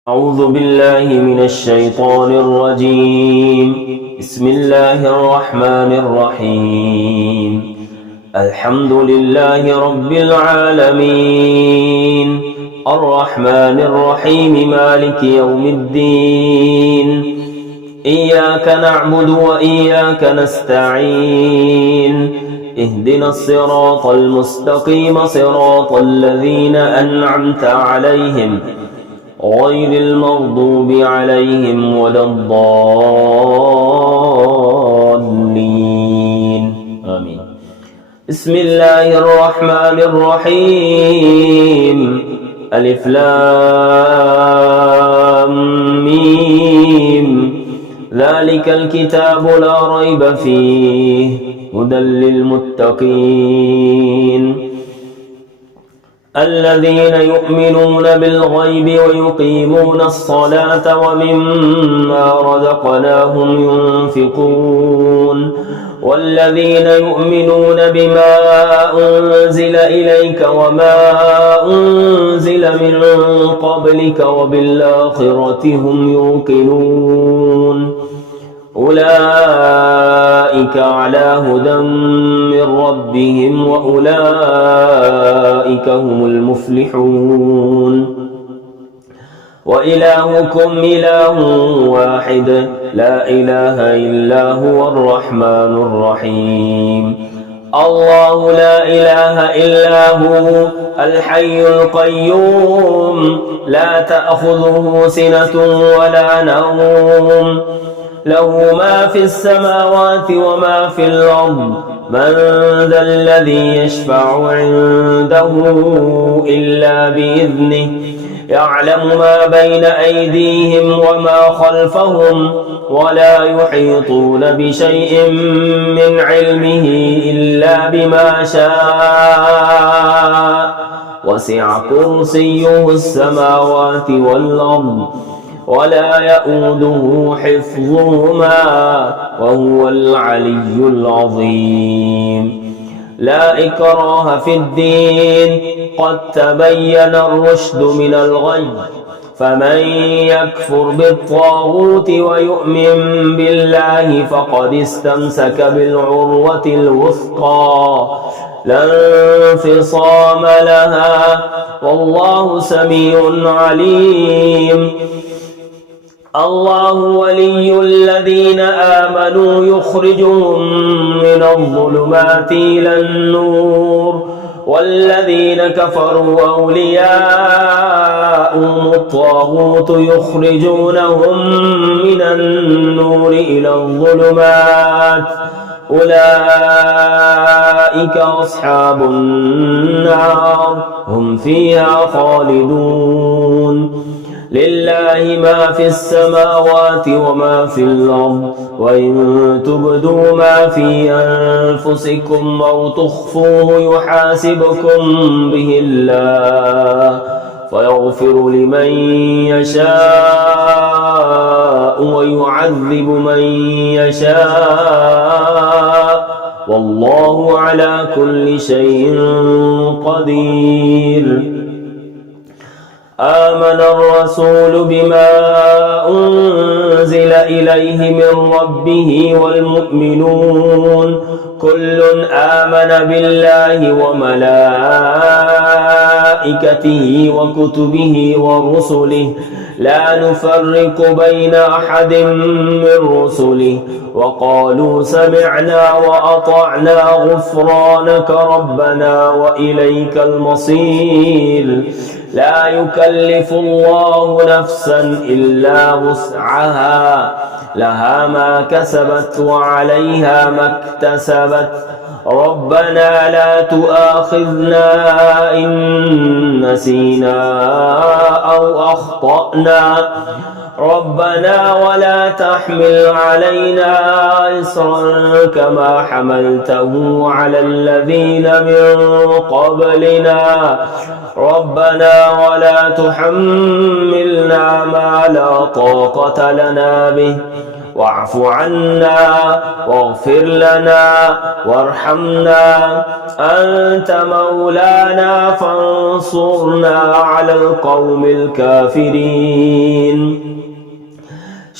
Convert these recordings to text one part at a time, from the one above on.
أعوذ بالله من الشيطان الرجيم. بسم الله الرحمن الرحيم. الحمد لله رب العالمين، الرحمن الرحيم، مالك يوم الدين. إياك نعبد وإياك نستعين. اهدنا الصراط المستقيم، صراط الذين أنعمت عليهم غير المغضوب عليهم ولا الضالين. آمين. بسم الله الرحمن الرحيم. ألف لام ميم. ذلك الكتاب لا ريب فيه هدى للمتقين الذين يؤمنون بالغيب ويقيمون الصلاة ومما رزقناهم ينفقون والذين يؤمنون بما أنزل إليك وما أنزل من قبلك وبالآخرة هم يوقنون أولئك على هدى من ربهم وأولئك هم المفلحون. وإلهكم إله واحد لا إله إلا هو الرحمن الرحيم. الله لا إله إلا هو الحي القيوم لا تأخذه سنة ولا نوم له ما في السماوات وما في الأرض من ذا الذي يشفع عنده إلا بإذنه يعلم ما بين أيديهم وما خلفهم ولا يحيطون بشيء من علمه إلا بما شاء وسع كرسيه السماوات والأرض ولا يؤوده حفظهما وهو العلي العظيم. لا إكراه في الدين قد تبين الرشد من الغي فمن يكفر بالطاغوت ويؤمن بالله فقد استمسك بالعروة الوثقى لا انفصام لها والله سميع عليم. الله ولي الذين آمنوا يخرجهم من الظلمات إلى النور والذين كفروا أولياءهم الطاغوت يخرجونهم من النور إلى الظلمات أولئك أصحاب النار هم فيها خالدون. لله ما في السماوات وما في الأرض وإن تبدوا ما في أنفسكم أو تخفوه يحاسبكم به الله فيغفر لمن يشاء ويعذب من يشاء والله على كل شيء قدير. آمن الرسول بما أنزل إليه من ربه والمؤمنون كل آمن بالله وملائكته وكتبه ورسله لا نفرق بين أحد من رسله وقالوا سمعنا وأطعنا غفرانك ربنا وإليك المصير. لا يكلف الله نفسا إلا وسعها لها ما كسبت وعليها ما اكتسبت ربنا لا تؤاخذنا إن نسينا أو أخطأنا ربنا ولا تحمل علينا إصرا كما حملته على الذين من قبلنا ربنا ولا تحملنا ما لا طاقة لنا به واعف عنا واغفر لنا وارحمنا أنت مولانا فانصرنا على القوم الكافرين.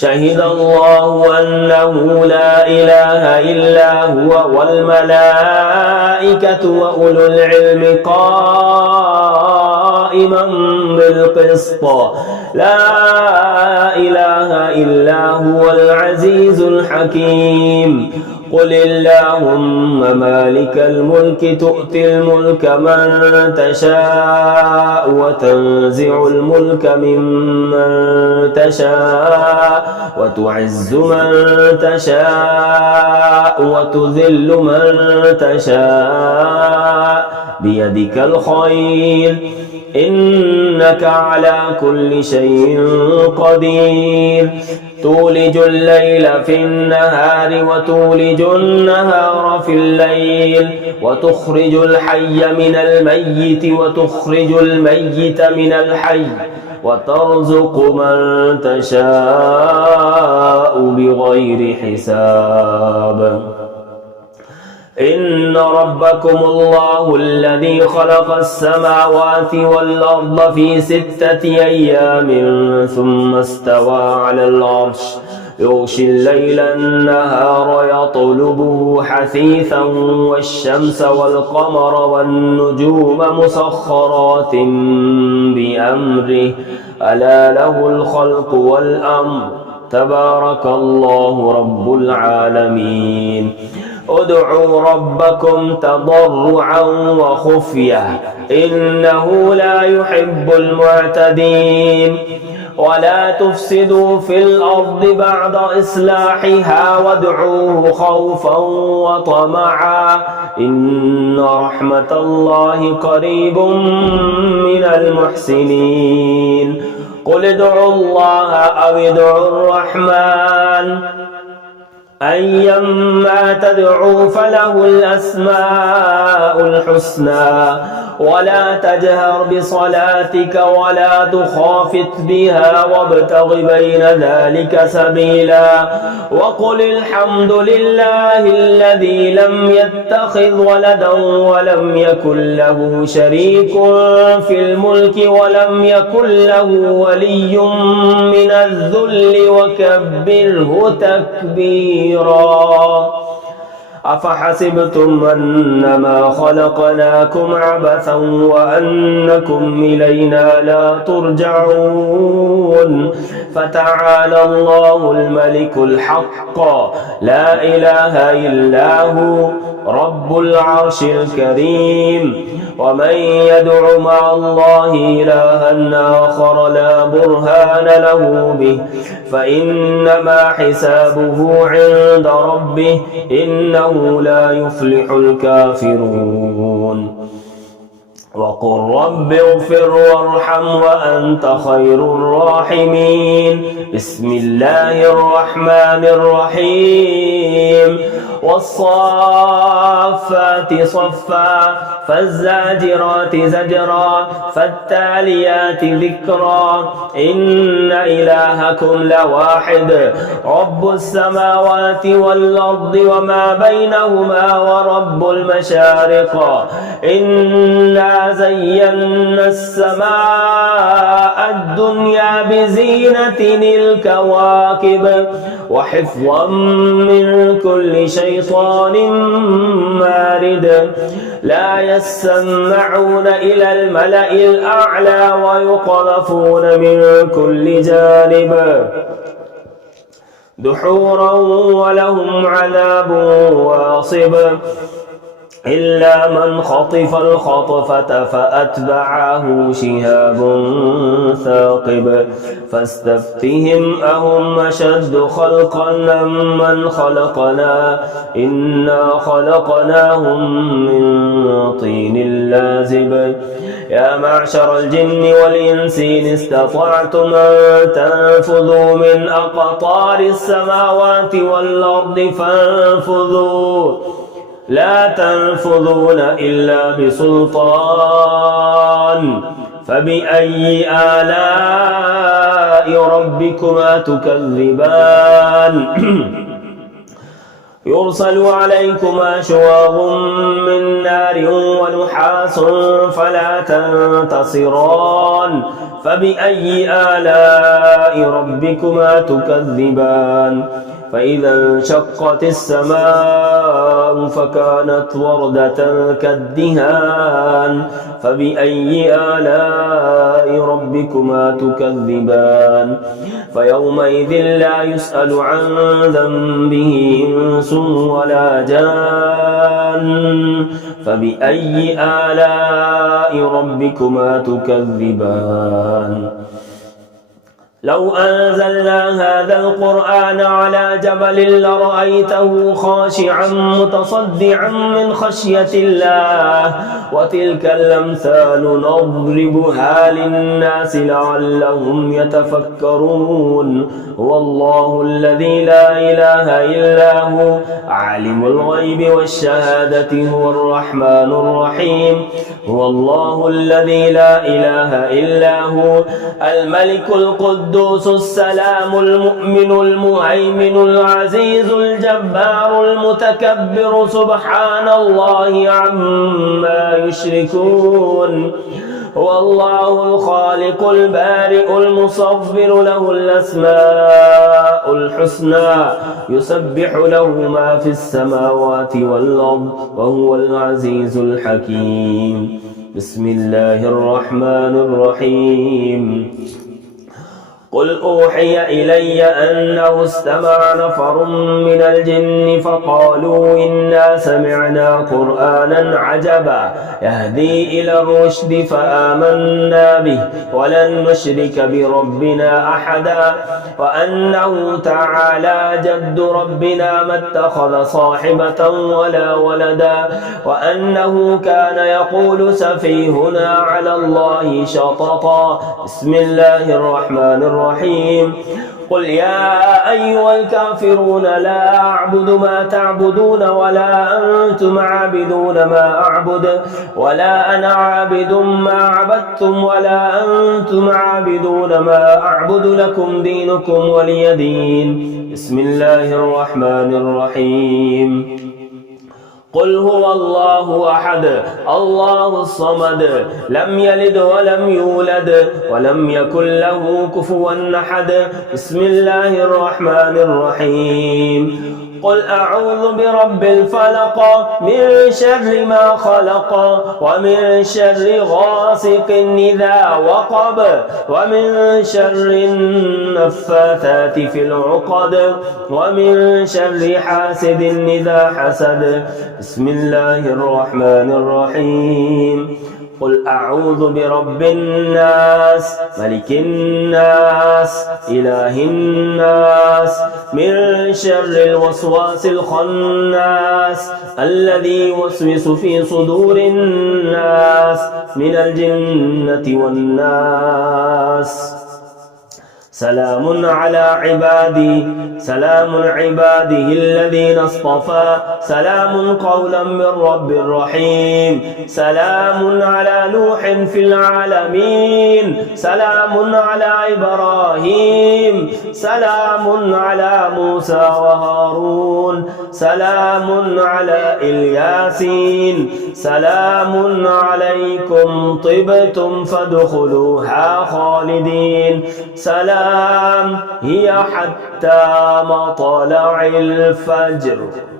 شهد الله أنه لا إله إلا هو والملائكة وأولو العلم قائما بالقسط لا إله إلا هو العزيز الحكيم قل اللهم مالك الملك تؤتي الملك من تشاء وتنزع الملك ممن تشاء وتعز من تشاء وتذل من تشاء بيدك الخير إنك على كل شيء قدير تولج الليل في النهار وتولج النهار في الليل وتخرج الحي من الميت وتخرج الميت من الحي وترزق من تشاء بغير حساب إن ربكم الله الذي خلق السماوات والأرض في 6 أيام ثم استوى على العرش يغشي الليل النهار يطلبه حثيثا والشمس والقمر والنجوم مسخرات بأمره ألا له الخلق والأمر تبارك الله رب العالمين ادعوا ربكم تضرعا وخفية إنه لا يحب المعتدين ولا تفسدوا في الأرض بعد إصلاحها وادعوه خوفا وطمعا إن رحمة الله قريب من المحسنين قل ادعوا الله أو ادعوا الرحمن أيما تدعوا فله الأسماء الحسنى ولا تجهر بصلاتك ولا تخافت بها وابتغ بين ذلك سبيلا وقل الحمد لله الذي لم يتخذ ولدا ولم يكن له شريك في الملك ولم يكن له ولي من الذل وكبره تكبيرا أفحسبتم أنما خلقناكم عبثا وأنكم إلينا لا ترجعون فتعالى الله الملك الحق لا إله إلا هو رب العرش الكريم ومن يدع مع الله إلها آخر لا برهان له به فإنما حسابه عند ربه إنه لا يفلح الكافرون وقل رب اغفر وارحم وأنت خير الراحمين بسم الله الرحمن الرحيم والصافات صفا فالزاجرات زجرا فالتاليات ذكرا إن إلهكم لواحد رب السماوات والأرض وما بينهما ورب المشارق إنا زينا السماء الدنيا بزينة الكواكب وحفظا من كل شيطان مارد لا يسمعون إلى الملأ الأعلى ويقذفون من كل جانب دحورا ولهم عذاب واصب إلا من خطف الخطفة فأتبعه شهاب ثاقب فاستفتهم أهم أشد خلقا أم من خلقنا إنا خلقناهم من طين لازب يا معشر الجن والإنس إن استطعتم أن تنفذوا من أقطار السماوات والأرض فانفذوا لا تنفذون إلا بسلطان فبأي آلاء ربكما تكذبان يرسل عليكما شواظ من نار ونحاس فلا تنتصران فبأي آلاء ربكما تكذبان فإذا انشقت السماء فكانت وردة كالدهان فبأي آلاء ربكما تكذبان فيومئذ لا يسأل عن ذنبه إنس ولا جان فبأي آلاء ربكما تكذبان لو أنزلنا هذا القرآن على جبل لرأيته خاشعا متصدعا من خشية الله وتلك الأمثال نضربها للناس لعلهم يتفكرون هو الله الذي لا إله إلا هو عالم الغيب والشهادة هو الرحمن الرحيم هو الله الذي لا إله إلا هو الملك القدوس السلام المؤمن المهيمن العزيز الجبار المتكبر سبحان الله عما يشركون هو الله الخالق البارئ المصور له الأسماء الحسنى يسبح له ما في السماوات والأرض وهو العزيز الحكيم بسم الله الرحمن الرحيم قل أوحي إلي أنه استمع نفر من الجن فقالوا إنا سمعنا قرآنا عجبا يهدي إلى الرشد فآمنا به ولن نشرك بربنا أحدا وأنه تعالى جد ربنا ما اتخذ صاحبة ولا ولدا وأنه كان يقول سفيهنا على الله شططا بسم الله الرحمن الرحيم قل يا أيها الكافرون لا أعبد ما تعبدون ولا أنتم عابدون ما أعبد ولا أنا عابد ما عبدتم ولا أنتم عابدون ما أعبد لكم دينكم ولي دين بسم الله الرحمن الرحيم قل هو الله أحد الله الصمد لم يلد ولم يولد ولم يكن له كفوا أحد بسم الله الرحمن الرحيم قل أعوذ برب الفلق من شر ما خلق ومن شر غاسق إذا وقب ومن شر النفاثات في العقد ومن شر حاسد إذا حسد بسم الله الرحمن الرحيم قل أعوذ برب الناس ملك الناس إله الناس من شر الوسواس الخناس الذي يوسوس في صدور الناس من الجنة والناس سلام على عباده الذين اصطفى سلام قولا من رب رحيم سلام على نوح في العالمين سلام على إبراهيم سلام على موسى وهارون سلام على الياسين سلام عليكم طبتم فادخلوها خالدين سلام هي حتى مطلع الفجر